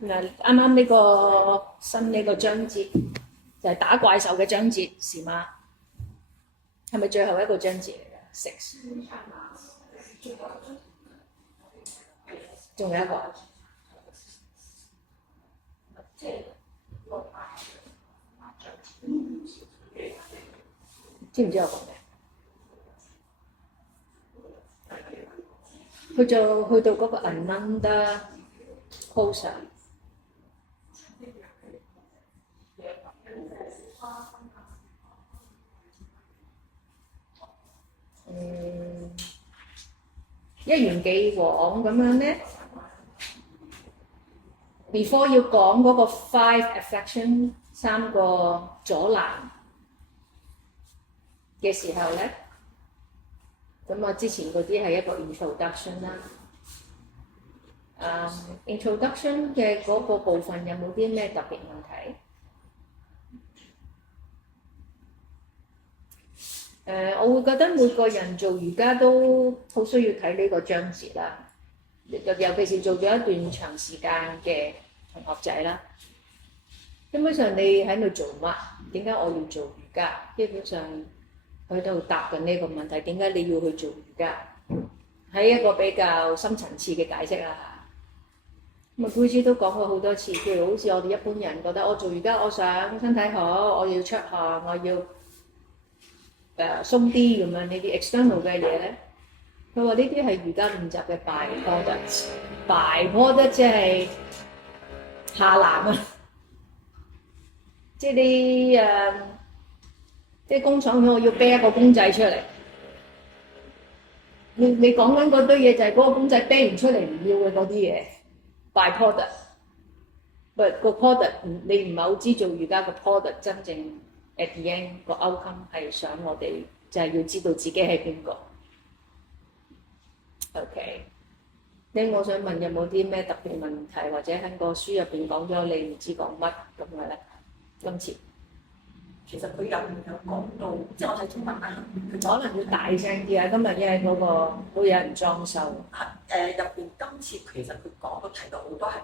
嗱，啱啱呢個新呢個章節就係打怪獸嘅章節，是嗎？係咪最後一個章節嚟㗎？6，仲有一個，知唔知我講咩？佢就去到嗰個 Ananda Kosa。一如既往咁樣咧，before 要講嗰個 five affection 3個阻攔嘅時候咧，咁啊之前嗰啲係一個 introduction 啦。introduction 嘅嗰個部分有冇啲咩特別問題？我會覺得每個人做瑜伽都好需要睇呢個章節啦，尤其是做咗一段長時間嘅同學仔啦。基本上你喺度做乜？點解我要做瑜伽？基本上佢喺度答緊呢個問題，點解你要去做瑜伽？係一個比較深層次嘅解釋啦嚇。咁啊，佩斯都講過好多次，譬如好似我哋一般人覺得我做瑜伽，我想身體好，我要出汗，我要鬆啲咁樣呢啲 external 嘅嘢咧，佢話呢啲係瑜伽練習嘅 byproduct 即係下欄啊，即係啲即係工廠我要啤一個公仔出嚟，你講緊嗰堆嘢就係嗰個公仔啤唔出嚟唔要嘅嗰啲嘢 byproduct，but 個 product 你唔係好知做瑜伽個 product 真正。at the end 個 outcome 係想我哋就係要知道自己係邊個。OK， 我想問有冇啲咩特別問題，或者喺個書入邊講咗你唔知講乜咁嘅咧？今次其實佢入面有講到，即係我睇中文啦，佢可能要大聲啲啊！今日因為嗰個都有人裝修。入邊今次其實佢講都提到好多係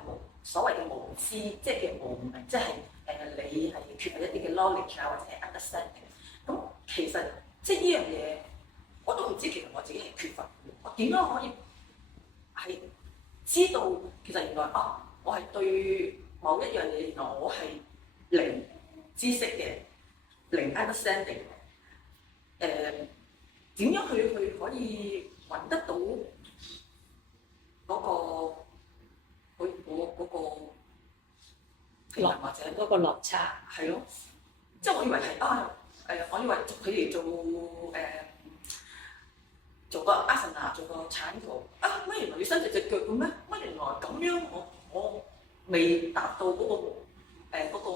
所謂嘅無知，即係嘅無明，即係你係缺乏一啲嘅 knowledge 啊，或者係 understanding。咁其實即係呢樣嘢，我都唔知其實我自己係缺乏嘅。我點樣可以係知道其實原來我係對某一樣嘢，原來我係零知識嘅。零 understanding， 點樣去可以揾得到嗰個平衡或者嗰個落差係咯，即係我以為係我以為佢哋做個 asana 做個產圖乜原來要伸直隻腳嘅咩？乜原來咁樣我未達到嗰個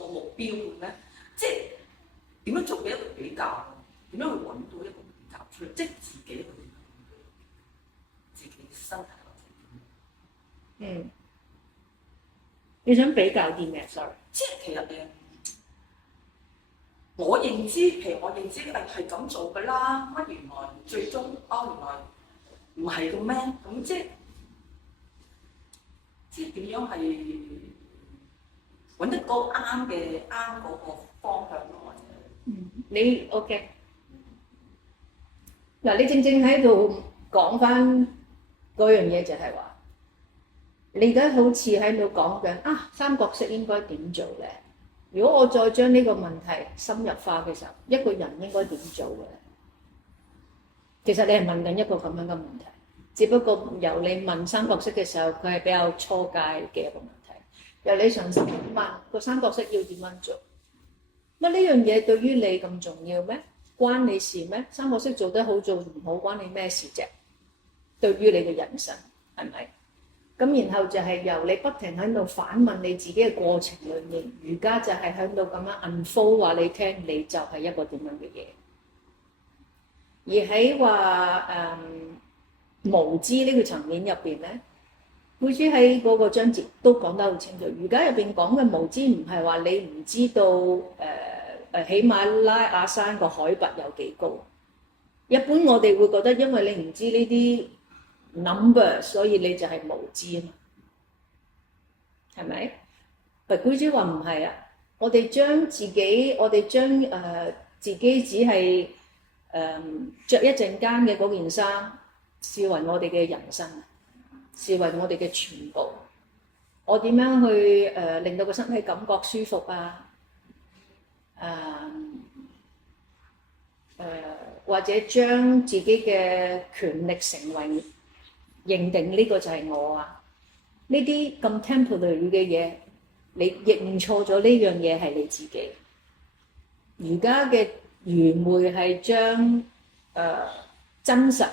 目標嘅咩？即係。點樣做嘅一個比較？點樣去揾到一個比較出嚟？即係自己去自己身體或者你想比較啲咩 ？sorry， 即係其實我認知，譬如我認知係咁做㗎啦。乜原來最終原來唔係嘅咩？咁即係點樣係揾得個啱嗰個方向咯？你 OK 嗱，你正正喺度講翻嗰樣嘢，就係話你而家好似喺度講緊三角式應該點做咧？如果我再將呢個問題深入化嘅時候，一個人應該點做嘅咧？其實你係問緊一個咁樣嘅問題，只不過由你問三角式嘅時候，佢係比較初階嘅一個問題。由你嘗試問個三角式要點樣做？乜呢樣嘢對於你咁重要咩？關你事咩？三角式做得好做唔好關你咩事啫？對於你嘅人生係咪？咁然後就係由你不停喺度反問你自己嘅過程裏面，瑜伽就係喺度咁樣 unfold 話你聽，你就係一個點樣嘅嘢。而喺話無知呢個層面入邊咧，佩珠喺嗰個章節都講得好清楚。瑜伽入邊講嘅無知唔係話你唔知道喜馬拉雅山個海拔有幾高。一般我哋會覺得，因為你唔知呢啲 number， 所以你就係無知啊嘛。係咪？白居珠話唔係啊，我哋將自己自己只係著一陣間嘅嗰件衫，視為我哋嘅人生，視為我哋嘅全部。我點樣去令到個身體感覺舒服啊？或者將自己嘅權力成為認定呢個就係我啊？呢啲咁 temporary 嘅嘢，你認錯咗呢樣嘢係你自己。而家嘅愚昧係將真實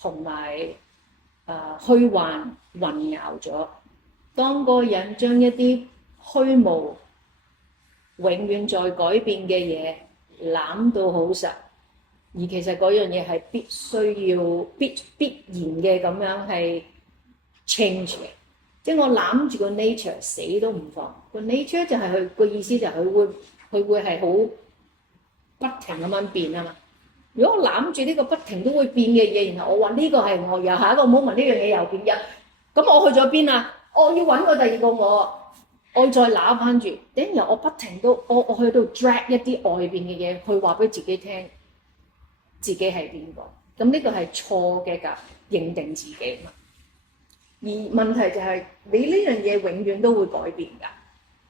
同埋虛幻混淆咗。當嗰個人將一啲虛無永遠在改變嘅嘢攬到好實，而其實嗰樣嘢係必然嘅咁樣係 change 嘅。即係我攬住個 nature 死都唔放，個 nature 就係佢個意思就係佢會係好不停咁樣變啊嘛。如果我攬住呢個不停都會變嘅嘢，然後我話呢個係我，又下一個 moment 呢樣嘢又變嘅，咁我去咗邊啊？我要揾個第二個我再攬翻住，然後我不停都我去到 drag 一啲外邊嘅嘢去話俾自己聽，自己係邊個？咁呢個係錯嘅㗎，認定自己嘛。而問題就係你呢樣嘢永遠都會改變㗎，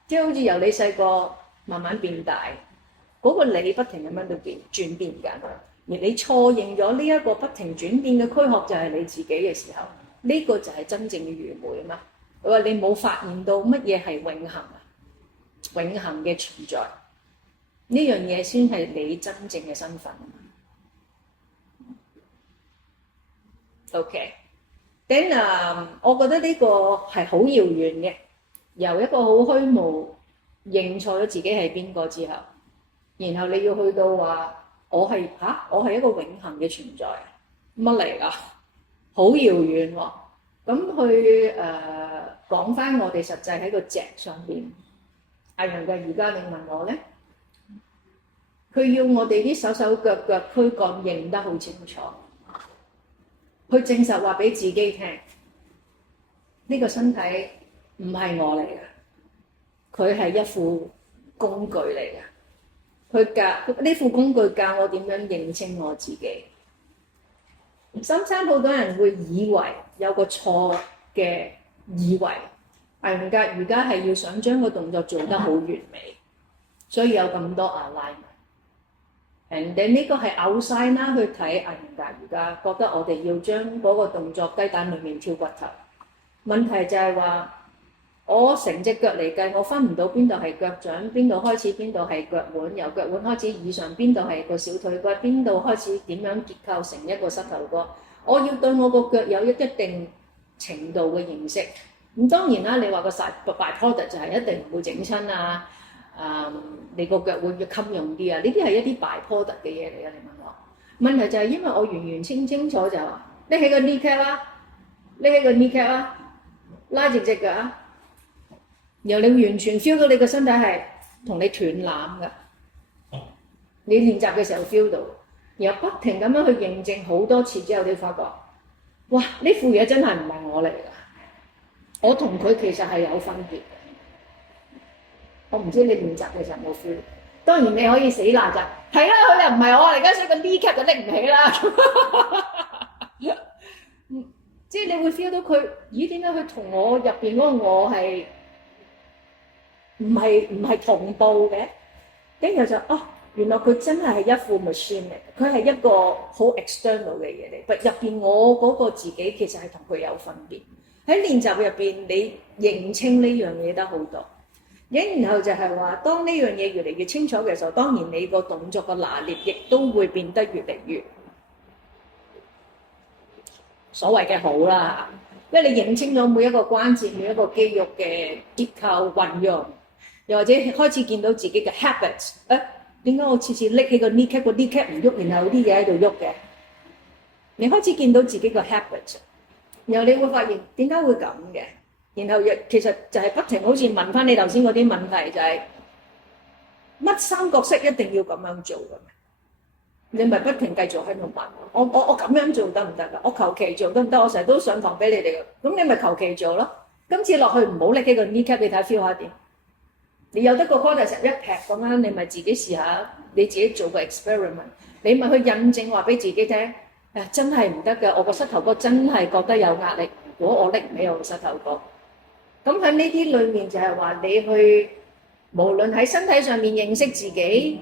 即係好似由你細個慢慢變大，嗰個你不停咁樣度轉變緊，而你錯認咗呢一個不停轉變嘅軀殼就係你自己嘅時候，呢個就係真正嘅愚昧啊嘛。佢話你冇發現到乜嘢係永恆啊，永恆嘅存在呢樣嘢先係你真正嘅身份。OK。我覺得呢個係好遙遠嘅，由一個好虛無認錯咗自己係邊個之後，然後你要去到話我係一個永恆嘅存在，乜嚟㗎？好遙遠喎！咁去講翻我哋實際喺個脊上邊，阿楊嘅而家你問我咧，佢要我哋啲手手腳腳軀幹認得好清楚。去證實話俾自己聽，呢個身體唔係我嚟嘅，佢係一副工具嚟嘅。佢教呢副工具教我點樣認清我自己。深山好多人會以為有個錯嘅以為，人格瑜伽係要想將個動作做得好完美，所以有咁多 alignment。人哋呢個係 outside 啦，去睇人格瑜伽，覺得我哋要將嗰個動作雞蛋裡面挑骨頭。問題就係話，我成隻腳嚟計，我分唔到邊度係腳掌，邊度開始，邊度係腳腕，由腳腕開始以上，邊度係個小腿骨，邊度開始點樣結構成一個膝頭哥。我要對我個腳有一定程度嘅認識。咁當然啦，你話個 byproduct 就係一定唔會整親啊。你個腳會要襟用啲啊！呢啲係一啲 byproduct 嘅嘢嚟嘅，你問我。問題就係因為我完清楚就話，拎起個 kneecap 啦，拎起個 kneecap 啦，拉直隻腳啊，然後你完全 feel 到你個身體係同你斷纜㗎。你練習嘅時候 feel 到，然後不停咁樣去認證好多次之後，你發覺，哇！呢副嘢真係唔係我嚟㗎，我同佢其實係有分別。我唔知你練習嘅時候有冇 feel， 當然你可以死鬧就係啦，佢又唔係我嚟㗎，所以個 kneecap 就拎唔起啦。即係你會 feel 到佢，咦？點解佢同我入邊嗰個我係唔係同步嘅？跟住就原來佢真係一副 machine 嚟，佢係一個好 external 嘅嘢嚟。但入邊我嗰個自己其實係同佢有分別。喺練習入邊，你認清呢樣嘢得好多。然後就係話，當呢樣嘢越嚟越清楚嘅時候，當然你個動作嘅拿捏亦都會變得越嚟越所謂嘅好啦。因為你認清咗每一個關節、每一個肌肉嘅結構運用，又或者開始見到自己嘅 habit。點解我次次拎起個 kneecap 唔喐，然後有啲嘢喺度喐嘅？你開始見到自己個 habit， 然後你會發現點解會咁嘅？然後其實就係不停好似問翻你頭先嗰啲問題，就係乜三角式一定要咁樣做嘅？你咪不停繼續喺度問我咁樣做得唔得㗎？我求其做得唔得？我成日都上堂俾你哋嘅，咁你咪求其做咯。今次落去唔好拎起個 kneecap，你睇 feel 下點？你有得個 quadricep 一劈咁樣，你咪自己試下，你自己做個 experiment，你咪去印證話俾自己聽，真係唔得㗎，我個膝頭哥真係覺得有壓力，如果我拎唔起我個膝頭哥。咁喺呢啲裏面就係話你去，無論喺身體上面認識自己，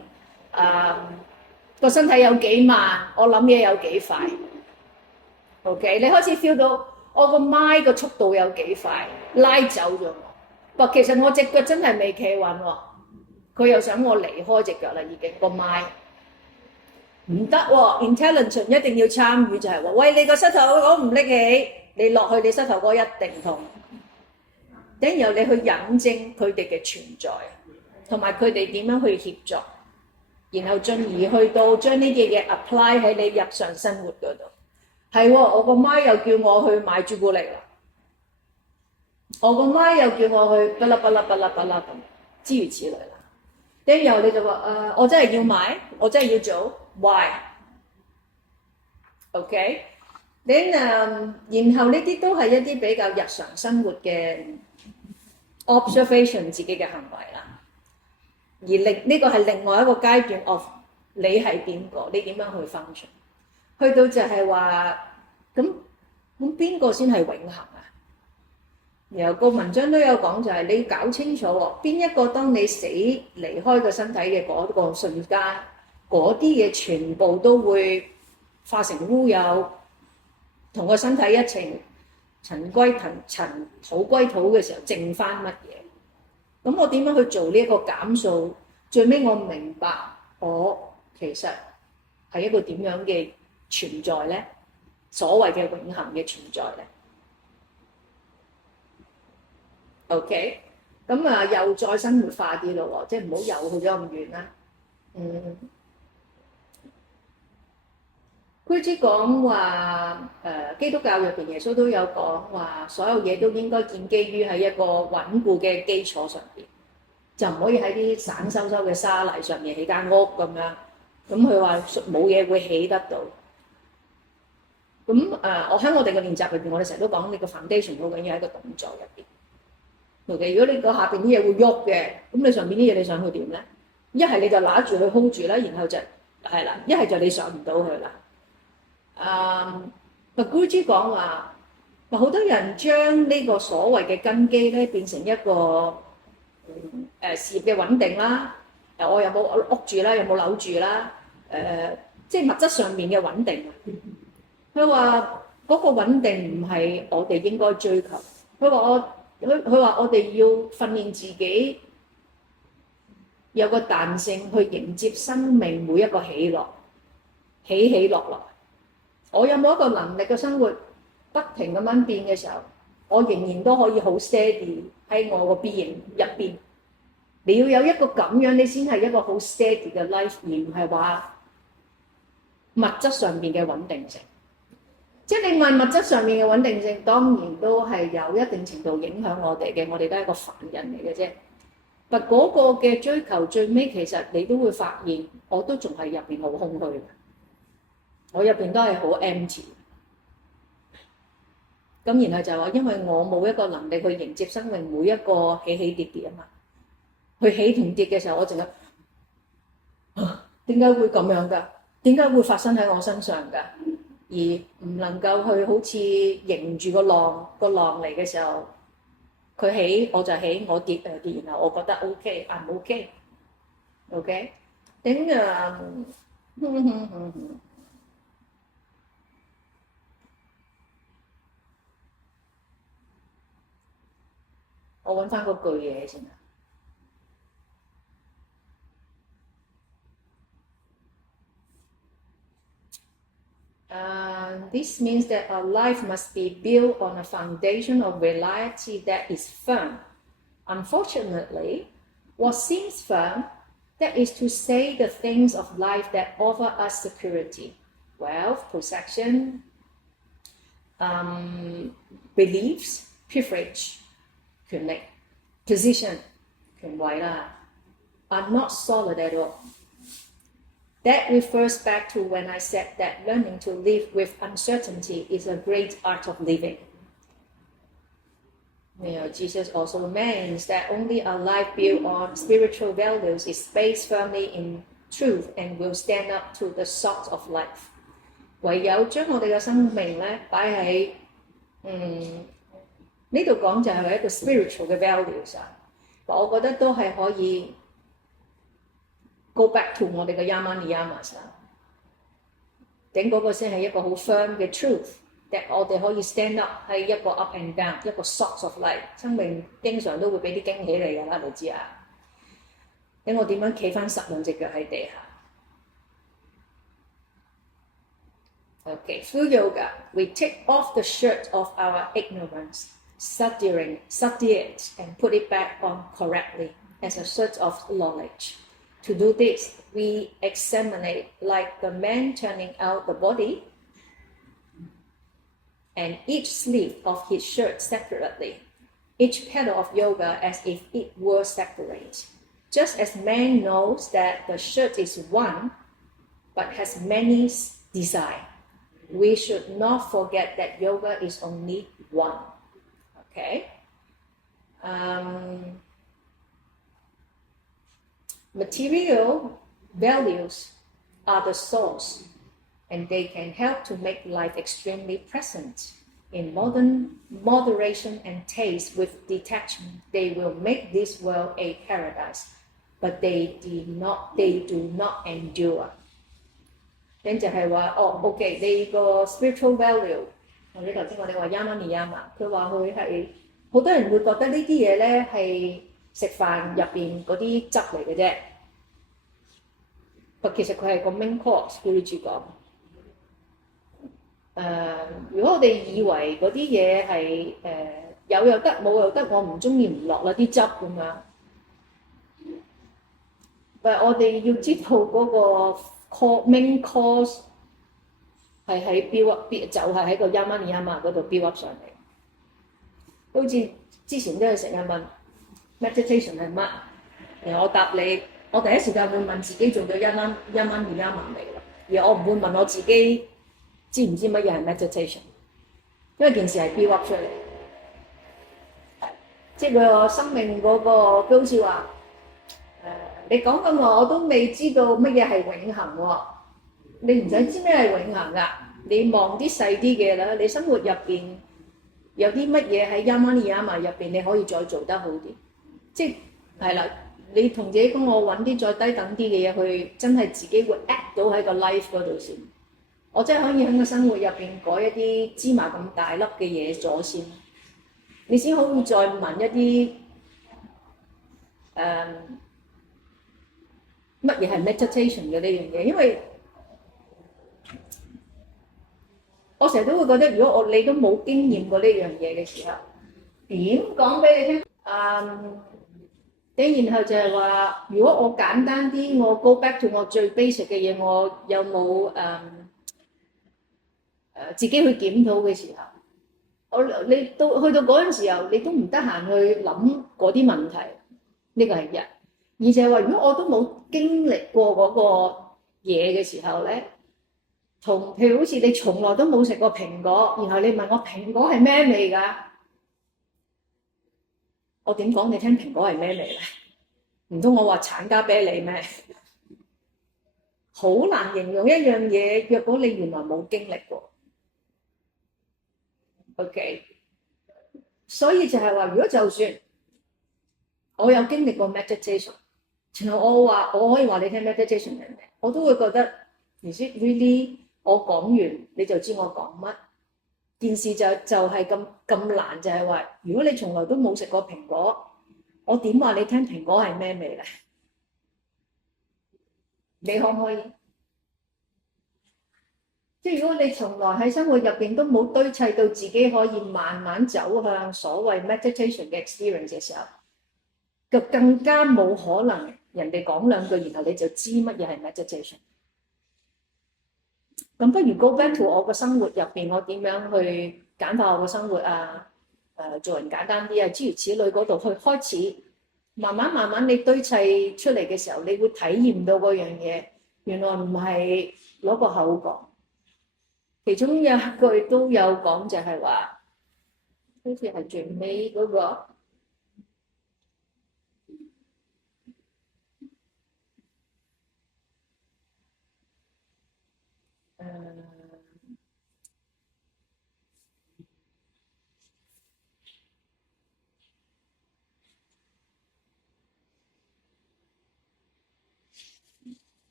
個身體有幾慢，我諗嘢有幾快。OK，你開始 feel 到我個麥個速度有幾快，拉走咗我。話其實我隻腳真係未企穩喎，佢又想我離開隻腳啦，已經個麥唔得喎。Intelligence 一定要參與，就係話，喂，你個膝頭我唔拎起，你落去你膝頭哥一定痛。然後你去引證佢哋嘅存在，同埋佢哋點樣去協助，然後進而去到將呢啲嘢 apply 喺你日常生活嗰度。係喎，我個媽又叫我去買朱古力啦，我個媽又叫我去不啦不啦不啦不啦咁，諸如此類啦。然後你就話我真係要買，我真係要做 ，why？OK？然後呢啲都係一啲比較日常生活嘅 observation 自己嘅行為啦。而呢個係另外一個階段 of 你係邊個，你點樣去 function？去到就係話咁邊個先係永恆啊？然後個文章都有講就係你要搞清楚喎，邊一個當你死離開個身體嘅嗰個瞬間，嗰啲嘢全部都會化成烏有，同個身體一齊塵歸塵，土歸土嘅時候，剩翻乜嘢？咁我點樣去做呢一個減數？最尾我明白我其實係一個點樣嘅存在咧？所謂嘅永恆嘅存在咧 ，OK， 咁又再生活化啲咯喎，即係唔好又去咗咁遠啦。佢只講話基督教入邊耶穌都有講話，所有嘢都應該建基於喺一個穩固嘅基礎上邊，就唔可以喺啲散修修嘅沙泥上面起間屋咁樣。咁佢話冇嘢會起得到。咁我喺我哋嘅練習裏邊，我哋成日都講你個 foundation 好緊要喺個動作入邊。OK， 如果你個下邊啲嘢會喐嘅，咁你上邊啲嘢你想去點咧？一係你就揦住去 hold 住啦，然後就係啦；一係就你上唔到去啦。Guruji 講話，好多人將呢個所謂嘅根基咧變成一個事業嘅穩定啦。我有冇屋住啦？有冇樓住啦？即係物質上面嘅穩定。佢話嗰個穩定唔係我哋應該追求。佢話我哋要訓練自己有個彈性去迎接生命每一個起落，起落落。我有冇一個能力嘅生活不停咁樣變嘅時候，我仍然都可以好 steady 喺我個 being 入邊。你要有一個咁樣，你先係一個好 steady 嘅 life， 而唔係話物質上面嘅穩定性。即係你問物質上面嘅穩定性，當然都係有一定程度影響我哋嘅，我哋都係一個凡人嚟嘅啫。但嗰個嘅追求最尾其實你都會發現，我都仲係入邊好空虛嘅，我入邊都係好 empty。咁然後就話，因為我冇一個能力去迎接生命每一個起起跌跌啊嘛。去起同跌嘅時候，我淨係點解會咁樣㗎？點解會發生喺我身上㗎？而唔能夠去好似迎住個浪嚟嘅時候，佢起我就起，我跌跌，然後我覺得 OK，I'm OK，OK，我揾翻個句嘢先。This means that our life must be built on a foundation of reality that is firm. Unfortunately, what seems firm, that is to say the things of life that offer us security, wealth, possession, beliefs, privilege, 權力 position 權位啦 are not solid at all. That refers back to when I said that learning to live with uncertainty is a great art of living. Jesus also means that only a life built on spiritual values is based firmly in truth and will stand up to the salt of life。唯有將我哋嘅生命咧擺喺呢度講就係一個 spiritual 嘅 values 啊，我覺得都係可以 go back to 我哋嘅 yama niyamas 啊，頂嗰個先係一個好 firm 嘅 truth。that 我哋可以 stand up 喺一個 up and down 一個 source of life， 生命經常都會俾啲驚喜你㗎啦，你知啊？等我點樣企翻實兩隻腳喺地下。Okay, through yoga, we take off the shirt of our ignorance, study it, and put it back on correctly as a shirt of knowledge. To do this, we examine like the man turning out the body and each sleeve of his shirt separately, each petal of yoga as if it were separate. Just as man knows that the shirt is one, but has many designs, we should not forget that yoga is only one. Okay? Material values are the source, and they can help to make life extremely pleasant. In moderation and taste with detachment, they will make this world a paradise, but they do not endure. 咁就係話OK， 你個 spiritual value， 或者頭先我哋話 yama niyama， 佢話佢係好多人會覺得呢啲嘢咧係食飯入邊嗰啲汁嚟嘅啫，其實佢係個 main course， 叫你主講。如果我哋以為嗰啲嘢係有又得冇又得，我唔中意唔落啦啲汁咁樣，但係我哋要知道嗰個main course 係喺 build up， 就係喺個 yama niyama 嗰度 build up 上嚟。好似之前都係成日問 meditation 係乜，我答你，我第一時間會問自己做咗 yama niyama 未，而我唔會問我自己知唔知乜嘢係 meditation， 因為件事係 build up 出嚟，即係佢個生命嗰個，佢好似話你講緊我都未知道乜嘢係永恆喎，你唔使知咩係永恆㗎，你望啲細啲嘅啦，你生活入邊有啲乜嘢喺 yama niyama 入邊你可以再做得好啲，即係啦，你同自己講我揾啲再低等啲嘅嘢去，真係自己會 act 到喺個 life 嗰度先。我真係可以喺個生活入邊改一啲芝麻咁大粒嘅嘢咗先，你先可以再問一啲乜嘢係 meditation 嘅呢樣嘢，因為我成日都會覺得，如果你都冇經驗過呢樣嘢嘅時候，點講俾你聽？然後就係話，如果我簡單啲，我 go back to 我最 basic 嘅嘢，我有冇自己去檢討嘅時候，你去到嗰陣時候，你都唔得閒去諗嗰啲問題，呢個係一。而就係話，如果我都冇經歷過嗰個嘢嘅時候咧，譬如好似你從來都冇食過蘋果，然後你問我蘋果係咩味㗎？我點講你聽蘋果係咩味咧？唔通我話橙加啤梨咩？好難形容一樣嘢，若果你原來冇經歷過。OK， 所以就係話，如果就算我有經歷過 meditation， 然後我可以話你聽 meditation 係咩，我都會覺得really 我講完你就知我講乜。件事就係咁難，就係話，如果你從來都冇食過蘋果，我點話你聽蘋果係咩味咧？你可唔可以？即係如果你從來喺生活入邊都冇堆砌到自己可以慢慢走向所謂 meditation 嘅 experience 嘅時候，就更加冇可能人哋講兩句，然後你就知乜嘢係 meditation。咁不如 go back to 我個生活入邊，我點樣去簡化我個生活啊？做人簡單啲啊，諸如此類嗰度去開始，慢慢你堆砌出嚟嘅時候，你會體驗到嗰樣嘢，原來唔係攞個口講。其中有一句都有講就係話，好似係最尾嗰個。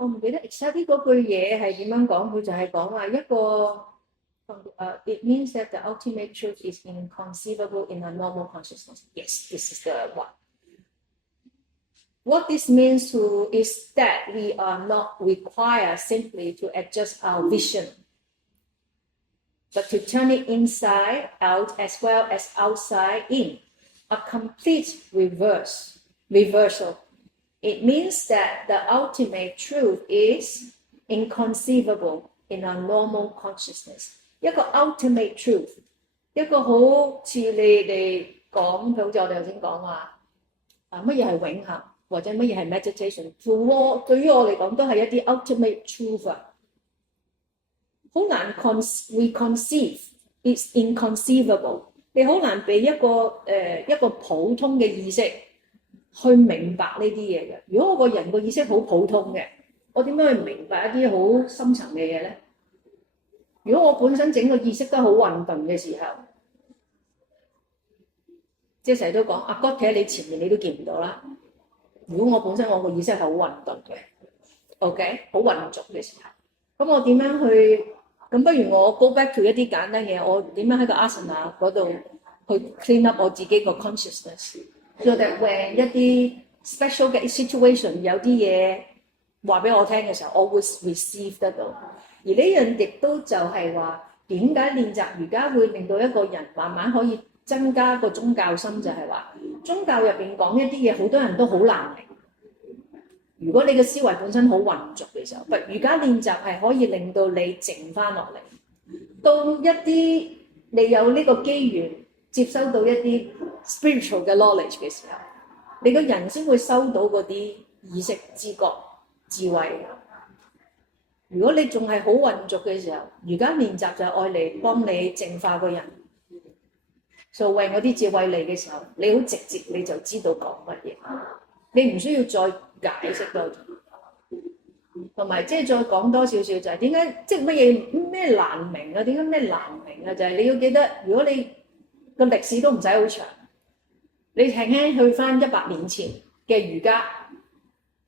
我唔記得 exactly 嗰句嘢係點樣講，佢就係講話一個it means that the ultimate truth is inconceivable in a normal consciousness. Yes, this is the one. What this means to is that we are not required simply to adjust our vision, but to turn it inside out as well as outside in, a complete reversal. It means that the ultimate truth is inconceivable in our normal consciousness. 一個 ultimate truth， 一個好似你哋講，好似我哋頭先講話乜嘢係永恆，或者乜嘢係 meditation， 對於我嚟講都係一啲 ultimate truth 啊，好難 conceive，it's inconceivable。你好難俾一個普通嘅意識去明白呢啲嘢嘅。如果我個人個意識好普通嘅，我點樣去明白一啲好深層嘅嘢咧？如果我本身整個意識都好混沌嘅時候，即係成日都講阿哥企喺你前面，你都見唔到啦。如果我本身我個意識係好混沌嘅 ，OK， 好混濁嘅時候，咁我點樣去？咁不如我 go back to 一啲簡單嘢，我點樣喺個 asana 嗰度去 clean up 我自己個 consciousness。So that when 一啲 special 嘅 situation 有啲嘢話俾我聽嘅時候，我會 receive 得到。而呢樣亦都就係話點解練習瑜伽會令到一個人慢慢可以增加個宗教心，就係話宗教入邊講一啲嘢，好多人都好難明。如果你嘅思維本身好混濁嘅時候，瑜伽練習係可以令到你靜翻落嚟。到一啲你有呢個機緣接收到一啲 spiritual 嘅 knowledge 嘅時候，你個人先會收到嗰啲意識、知覺、智慧。如果你仲係好混濁嘅時候，瑜伽練習就係愛嚟幫你淨化個人。所以為嗰啲智慧嚟嘅時候，你好直接你就知道講乜嘢，你唔需要再解釋多啲。同埋即係再講多少少就係點解即係乜嘢咩難明啊？點解咩難明啊？就係你要記得，如果你個歷史都唔使好長，你輕輕去翻100年前嘅瑜伽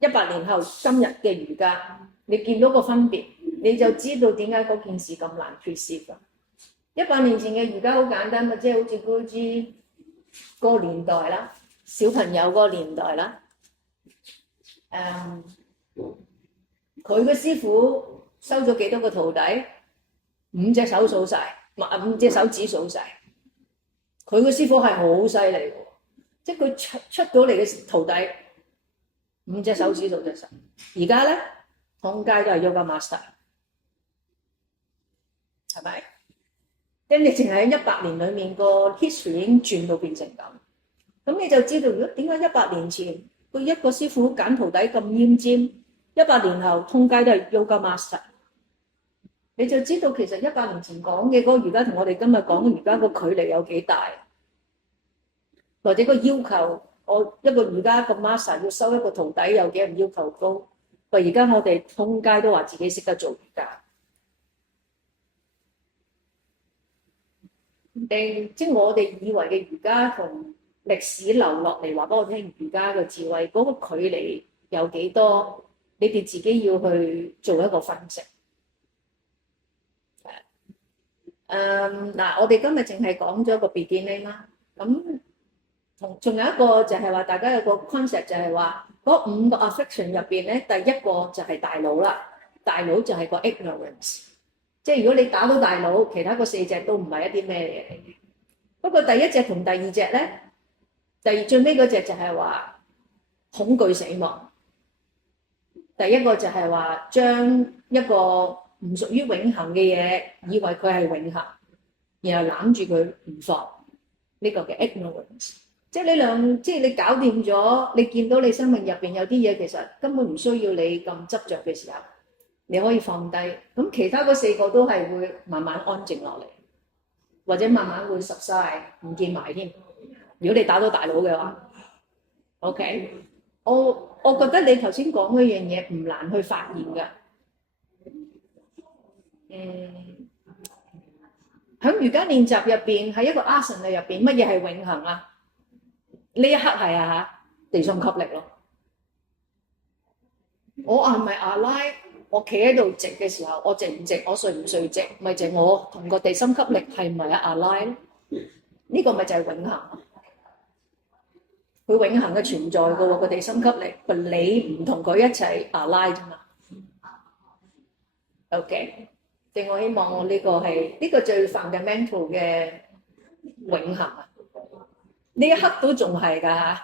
，100年後今日嘅瑜伽，你見到個分別，你就知道點解嗰件事咁難 perceive。100年前嘅瑜伽好簡單嘛，即係好似嗰啲嗰個年代啦，小朋友嗰個年代啦，佢嘅師傅收咗幾多個徒弟？5隻手數晒，5隻手指數晒。佢個師傅係好犀利嘅，即係佢出到嚟嘅徒弟5隻手指數隻手。而家咧，通街都係 Yoga Master， 係咪？即係你淨係喺100年裡面個 history 已經轉到變成咁，咁你就知道如果點解100年前佢一個師傅揀徒弟咁奄尖，100年後通街都係 Yoga Master， 你就知道其實100年前講嘅嗰個瑜伽同我哋今日講嘅瑜伽個距離有幾大，或者個要求，我一個瑜伽個 master 要收一個徒弟有幾人要求高，而家我哋通街都話自己識得做瑜伽。即係我哋以為嘅瑜伽同歷史流落嚟話俾我聽，瑜伽嘅智慧嗰個距離有幾多？你哋自己要去做一個分析。嗱，我哋今日淨係講咗個 beginning 啦，咁仲有一個就係話，大家有個 concept 就係話，嗰5個 affliction 入邊咧，第一個就係大腦啦，大腦就係個 ignorance。即係如果你打到大腦，其他個4隻都唔係一啲咩嘢嚟嘅。不過第一隻同第二隻咧，最尾嗰隻就係話恐懼死亡。第一個就係話將一個唔屬於永恆嘅嘢，以為佢係永恆，然後攬住佢唔放，呢個嘅 ignorance。即係你搞掂咗，你見到你生命入邊有啲嘢其實根本唔需要你咁執着嘅時候，你可以放低。咁其他嗰4個都係會慢慢安靜落嚟，或者慢慢會subside唔見埋添。如果你打到大佬嘅話，OK，我覺得你頭先講嗰樣嘢唔難去發現㗎。喺瑜伽練習入邊，喺一個 asana 入邊，乜嘢係永恆啊？呢一刻係地心吸力咯。我係咪阿拉？我企喺度直嘅時候，我直唔直？我睡唔睡直？咪就係我同個地心吸力係咪阿拉咧？呢個咪就係永恆。佢永恆嘅存在嘅喎，個地心吸力，你唔同佢一齊阿拉啫嘛。OK。定我希望我呢個係呢個最 fundamental 嘅永恆啊！呢一刻都仲係㗎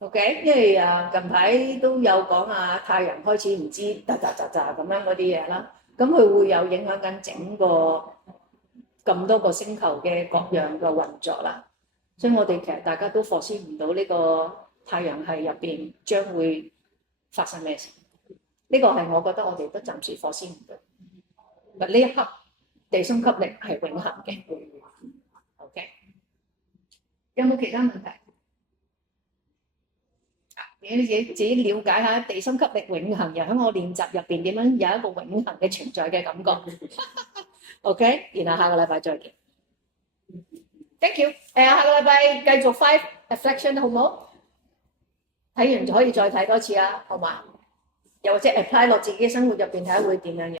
，OK？因為近排都有講太陽開始唔知喳咁樣嗰啲嘢啦，咁佢會有影響緊整個咁多個星球嘅各樣嘅運作啦。所以我哋其實大家都 foresee 唔到呢個太陽系入邊將會發生咩事。呢個係我覺得我哋都暫時 foresee 唔到。呢一刻地心吸力係永恆嘅 ，OK？ 有冇其他問題？你自己了解下地心吸力永恆，又喺我練習入邊點樣有一個永恆嘅存在嘅感覺，OK？ 然後下個禮拜再見 ，Thank you。下個禮拜繼續 5 reflection 好唔好？睇完就可以再睇多次啦，好嘛？又或者 apply 落自己嘅生活入邊睇下會點樣樣。